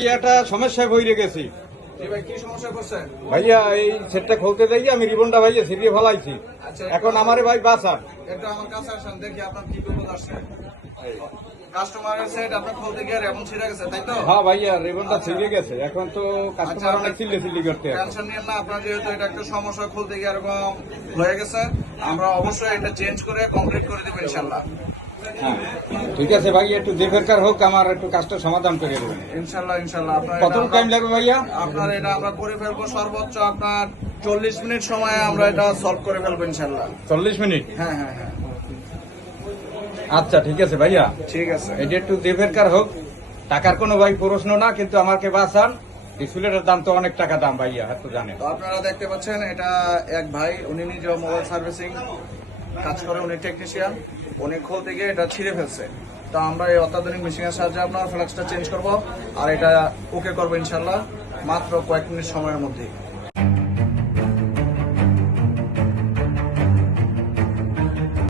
একটা সমস্যায় পড়ে গেছি ভাই কি সমস্যা করছেন? ভাইয়া। এই সেটটা খুলতে যাই আমি রিবনটা ভাইয়া ছিঁড়িয়ে ফেলাইছি। আচ্ছা, এখন আমারে ভাই বাঁচান। এটা আমার কাছে আসেন, দেখি আপনার কি বিপদ আসছে। কাস্টমারের সেট আপনার খুলতে গিয়ে রেমন ছিঁড়ে গেছে, তাই তো? হ্যাঁ ভাইয়া, রিবনটা ছিঁড়ে গেছে। এখন তো কাস্টমার অনেক চিল্লি করতে আছে। টেনশন নিয়েন না, আপনার যেহেতু এটা একটা সমস্যা খুলতে গিয়ে এরকম হয়ে গেছে, আমরা অবশ্যই এটা চেঞ্জ করে কমপ্লিট করে দেবো ইনশাল্লাহ। হ্যাঁ ঠিক আছে ভাই, একটু যে ফেরকার হোক আমার একটু কাজটা সমাধান করে দেবেন। ইনশাল্লাহ ইনশাল্লাহ। আপনার কত টাইম লাগবে ভাইয়া? আপনার এটা আমরা করে ফেলবো সর্বোচ্চ আপনার 40 মিনিট সময়ে আমরা এটা সলভ করে ফেলবো ইনশাল্লাহ। 40 মিনিট? হ্যাঁ হ্যাঁ হ্যাঁ, আচ্ছা ঠিক আছে ভাইয়া, ঠিক আছে। এটা একটু যে ফেরকার হোক। টাকার কোনো ভাই প্রশ্ন না, কিন্তু আমাকে বাঁচান। ডিসপ্লেটার দাম তো অনেক টাকা দাম ভাইয়া, হ্যাঁ তো জানেন। তো আপনারা দেখতে পাচ্ছেন এটা এক ভাই, উনি নিজে মোবাইল সার্ভিসিং কাজ করে, উনি টেকনিশিয়ান, উনি খুলতে গিয়ে এটা ছিঁড়ে ফেলছে। তো আমরা এই অত্যাধুনিক মেশিনের সাহায্যে আপনার ফ্লাক্সটা চেঞ্জ করব আর এটা ওকে করবো ইনশাল্লাহ মাত্র কয়েক মিনিট সময়ের মধ্যে।